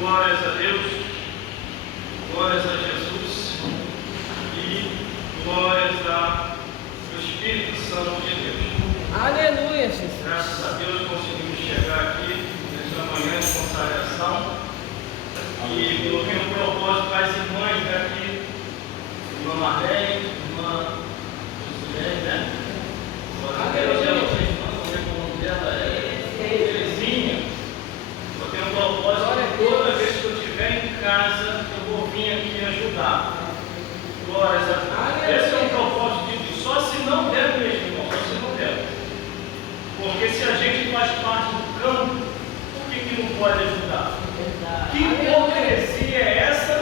Glórias a Deus, glórias a Jesus e glórias ao Espírito Santo de Deus. Aleluia, Jesus. Graças a Deus conseguimos chegar aqui nesta manhã de consagração e coloquei um propósito para as irmãs daqui, irmã Marlene, irmã José, né? Aleluia. Vocês vão ver como o nome dela é Terezinha. Eu tenho um propósito, toda vez que eu estiver em casa, eu vou vir aqui ajudar. Glórias a Deus. Esse é um propósito de Deus. Só se não der mesmo, irmão, só se não der. Porque se a gente faz parte do campo, por que não pode ajudar? Que hipocrisia é essa?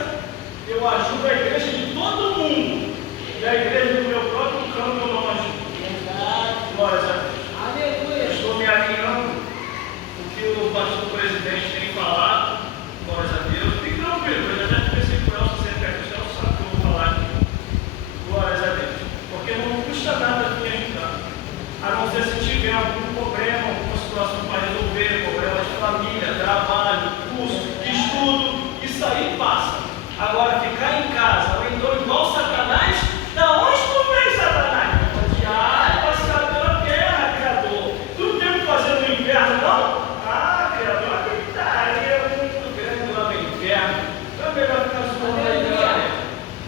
Eu ajudo a igreja de todo mundo. E a igreja do meu próprio campo eu não ajudo. Glórias a Deus. Aleluia. Eu estou me alinhando o que o pastor presidente tem falado. Glórias a Deus. Fique tranquilo, eu já pensei com ela, se você quer que eu sabe o que eu vou falar aqui. Glórias a Deus. Porque não custa nada me ajudar. A não ser se tiver algum problema, alguma situação para resolver, problema de família, trabalho, curso, estudo, isso aí passa. Agora, ficar em casa, ou então igual Satanás, da onde tu vem, Satanás? Passear pela terra, Criador. Tu tem que fazer no inverno, não? Criador, a gritaria é muito grande lá no inverno. Também vai ficar suando aí, galera.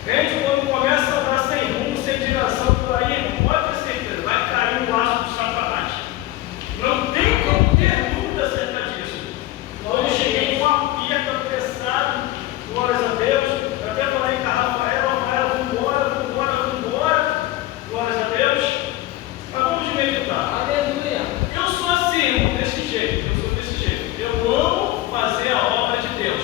Gente, quando começa a andar sem rumo, sem direção por aí, não pode ter certeza, vai cair o laço do Satanás. Não tem como ter dúvida acerca disso. Quando eu cheguei com uma pieta apressada, glórias a Deus, eu até falei com a Rafaela, vambora, glórias a Deus. Mas vamos meditar. Aleluia. Eu sou assim, irmão, desse jeito, eu amo fazer a obra de Deus.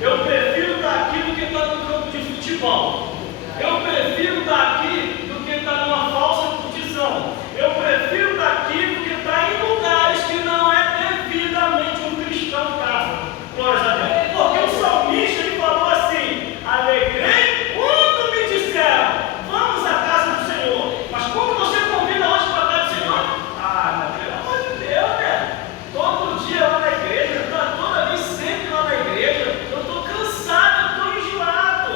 Eu prefiro estar aqui do que estar no campo de futebol. Eu prefiro estar aqui do que estar numa falsa curtição. Eu prefiro estar aqui do que estar em lugares que não é devidamente um cristão estava. Glórias a Deus. Porque o salmista ele falou assim: alegrei quando me disseram, vamos à casa do Senhor. Mas quando você convida hoje para a casa do Senhor, mas pelo amor de Deus, né? Todo dia lá na igreja, toda vez sempre lá na igreja, eu estou cansado, eu estou enjoado.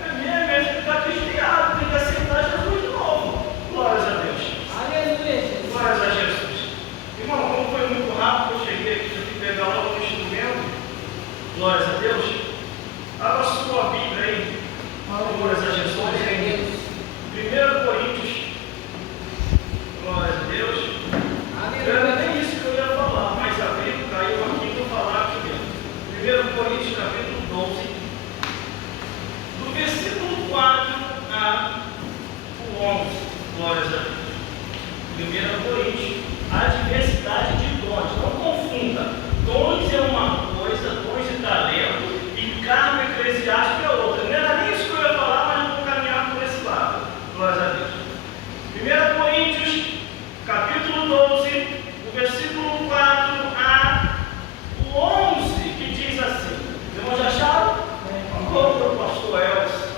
É mesmo, ficar desviado, tem que aceitar Jesus de novo. Glórias a Deus. Aleluia. Glórias a Jesus. Irmão, como foi muito rápido, eu cheguei aqui, tive que pegar logo o instrumento. Glórias a Deus. Abra sua Bíblia aí. Glórias a Jesus. 1 Coríntios. Glórias a Deus. Era nem isso que eu ia falar, mas a Bíblia caiu aqui para falar aqui mesmo. 1 Coríntios capítulo 12, do versículo 4 ao 11. Glórias a Deus. 1 Coríntios, a diversidade de dons. Não confunda. Dons é uma coisa, dons de talento, e cargo eclesiástico é outra. Não era nem isso que eu ia falar, mas eu vou caminhar por esse lado. Glórias a Deus. 1 Coríntios, capítulo 12, o versículo 4 ao 11, que diz assim. Irmãos, já acharam? Como o pastor Elcio,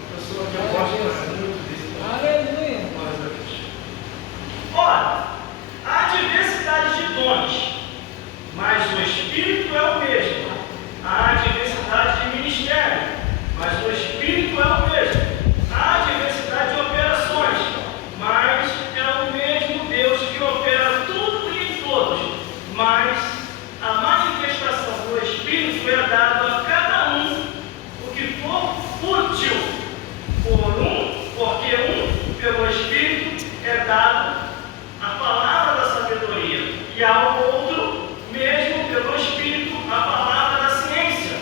uma pessoa que eu gosto muito desse nome. Aleluia. Glórias a Deus. Ora, há diversidade de dons, mas o Espírito é o mesmo. Há diversidade de ministério, mas o Espírito é o mesmo. Há diversidade de operações, mas é o mesmo Deus que opera tudo e em todos. Mas a manifestação do Espírito é dada a cada um o que for útil porque pelo Espírito é dado a palavra da sabedoria, e ao outro, mesmo pelo Espírito, a palavra da ciência.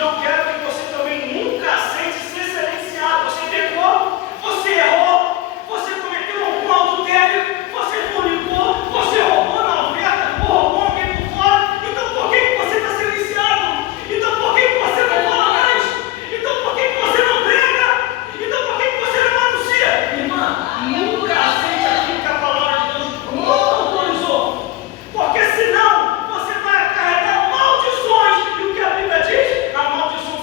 eu quero que você também nunca aceite ser silenciado. Você pecou, você errou, você cometeu algum adultério, você fornicou, você roubou na oferta, roubou alguém por fora. Então por que você está silenciado? Então por que você não fala mais? Então por que você não prega? Então por que você não anuncia? Irmã, nunca aceite aquilo que a palavra de Deus não autorizou. Porque senão você vai acarretar maldições. E o que a Bíblia diz? A maldição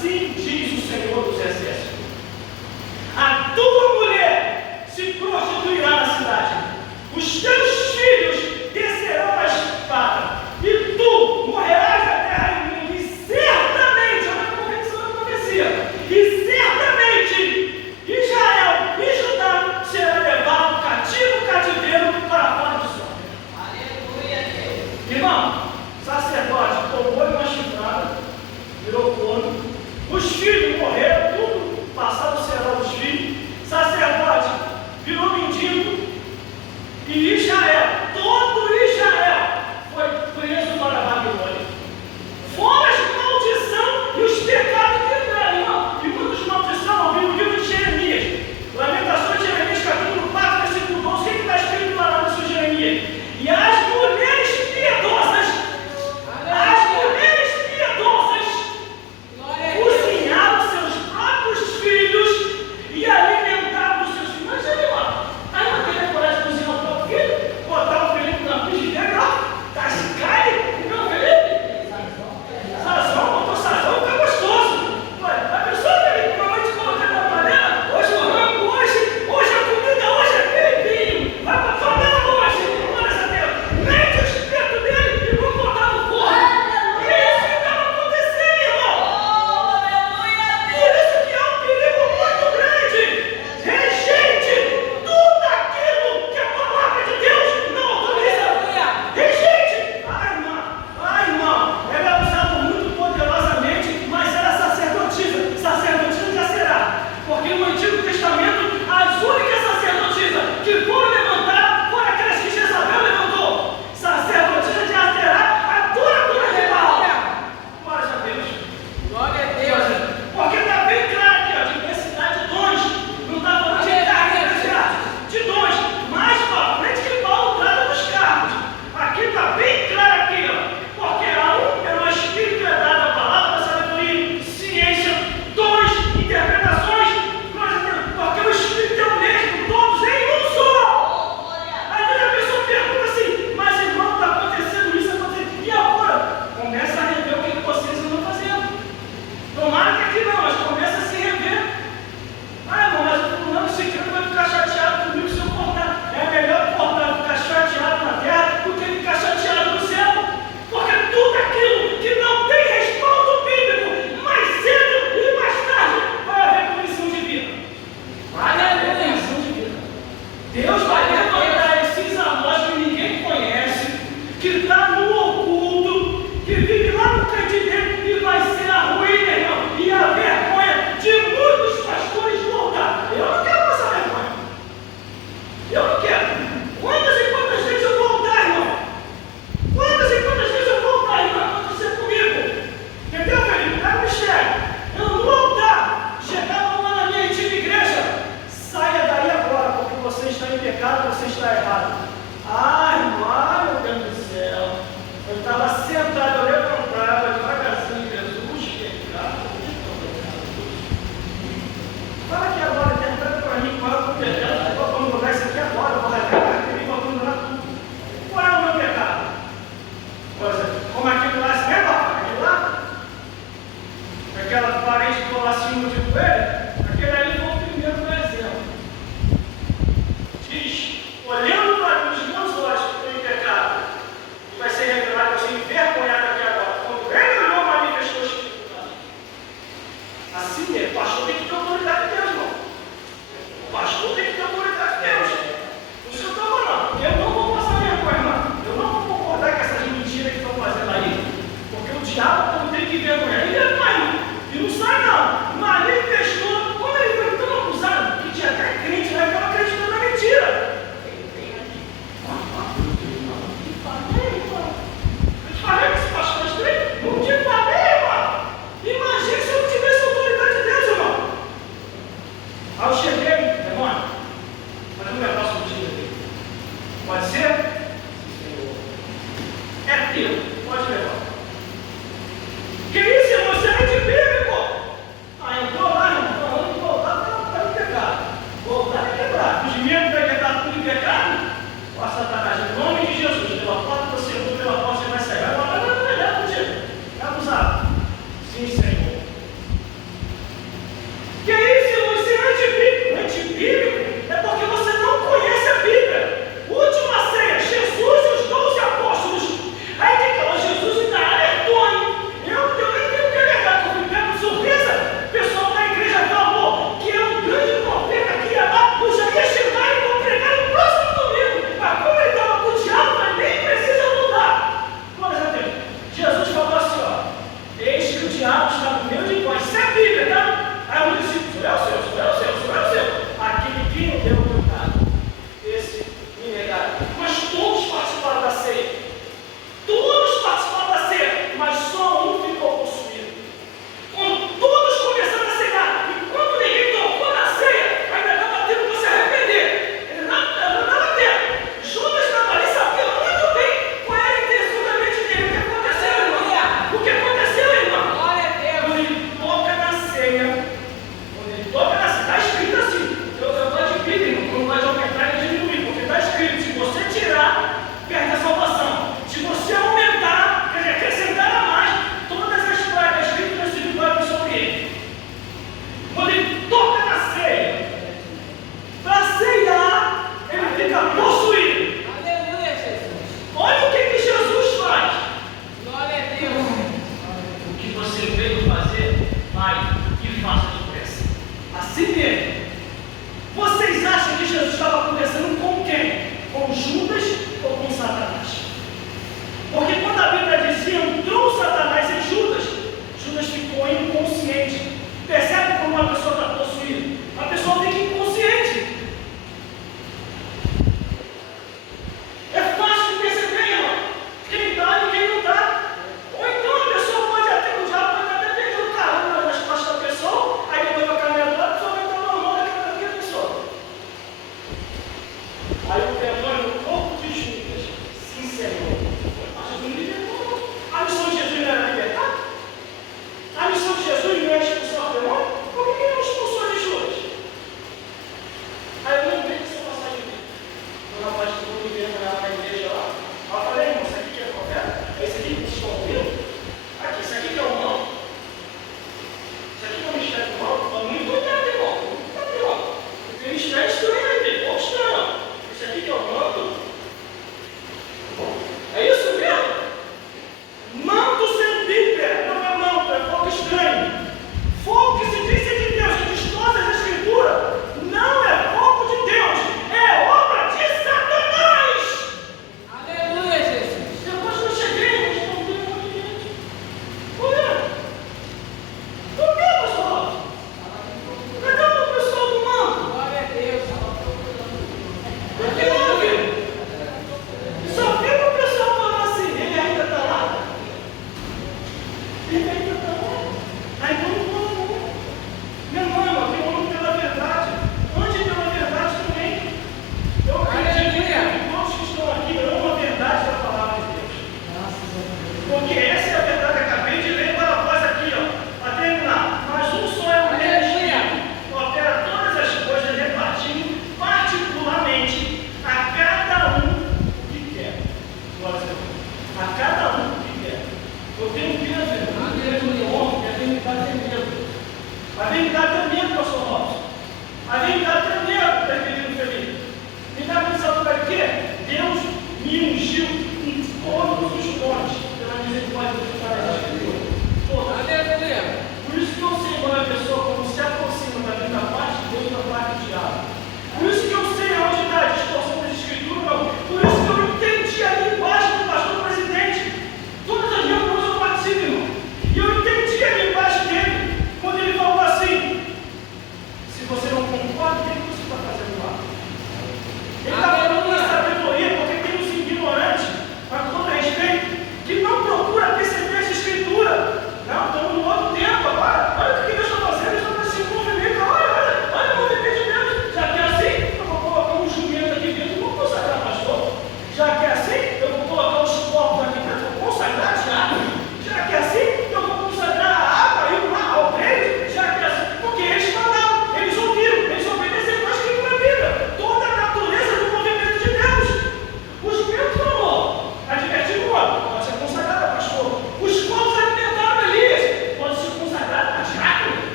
assim diz o Senhor dos Exércitos: a tua mulher se prostituirá na cidade, os teus filhos descerão a espada, e tu morrerás na terra imunda, e certamente, olha como isso não acontecia, e certamente Israel e Judá será levado cativeiro para fora de Só. Aleluia, Deus. Irmão, sacerdote tomou uma chifrada, virou corno, os filhos morreram, tudo passado será os filhos, sacerdote virou mendigo, e Israel, todo Israel, foi preso para a Babilônia. Fora as maldição e os pecados que entraram, irmão. E muitas maldições ouviram o livro de Jeremias. Lamentações de Jeremias, capítulo 4, versículo 12. O que está escrito lá no seu Jeremias? E as mulheres piedosas, cozinharam seus próprios filhos e alimentaram os seus filhos. Imagina, irmão. Aí não tem coragem de cozinhar o próprio filho, botar o Felipe na frigideira, ó, tá de carne, não, Felipe? Sazão, botou sazão, fica gostoso. Ué, a pessoa Felipe, uma noite colocando na panela, hoje o rango, hoje a comida, hoje é Felipinho, vai pra panela hoje, olha Deus, mete o espeto dele e vamos botar no forno. E é isso que estava acontecendo, irmão. Por isso que há um perigo muito grande. Rejeite tudo aquilo que a palavra de Deus não autoriza. Rejeite. Ai, irmão, ela é usada muito poderosamente, mas era sacerdotisa. Sacerdotisa já será. Porque no Antigo Testamento, as únicas sacerdotisas que foram levantadas foram aquelas que Jezabel levantou. Sacerdotisa já será a adoradora de Baal. Glória a Deus. Glória a Deus. Porque está bem claro aqui, ó, diversidade de dons. Não está falando de cargos, de dons. Mais para frente que Paulo trata dos cargos. Aqui está bem claro aqui, ó. Porque a um pelo Espírito é dada a palavra da sabedoria, ciência, dons, interpretações. Glória a Deus. Porque o Espírito é o mesmo, todos em um só. Às vezes a pessoa pergunta assim, mas irmão, está acontecendo isso, acontecendo. E agora? Começa a rever o que vocês estão fazendo. Tomara que aqui não, mas começa a se rever. Ah, irmão, mas o fulano ciclano vai ficar chateado comigo se eu cortar. É melhor cortar, ficar chateado na terra do que ficar chateado no céu. Porque tudo aquilo que não tem respaldo bíblico, mais cedo e mais tarde, vai haver punição divina. Vai haver punição divina. Deus vai levantar esses amós que ninguém conhece, que está no oculto, que vive lá no cativeiro e vai ser a ruína, irmão, e a vergonha de muitos pastores voltar. Eu não quero passar vergonha. Eu não quero. Quantas e quantas vezes eu vou voltar, irmão? Quantas e quantas vezes eu vou voltar, irmão? Vai acontecer comigo. Entendeu, Felipe? É um mistério. Eu não vou voltar. Chegava lá na minha antiga igreja. Saia daí agora, porque você está em pecado, você está errado. Ai, meu Deus do céu. Eu estava sentado, eu levantava devagarzinho, Jesus, pecado. Fala aqui agora, interpreta para mim qual é o meu pecado. Vamos mudar isso aqui agora, eu vou levar a carteira e vou abandonar tudo. Qual é o meu pecado? Por exemplo, como aquilo lá, se lembra? Aquilo lá? Aquela parente que ficou lá acima de joelho, aquele ali foi o primeiro do exemplo. Diz, olhando para os meus olhos que tem pecado, e vai ser revelado, vai ser envergonhado aqui agora. Quando ele olhou, manifestou o Espírito Santo. Assim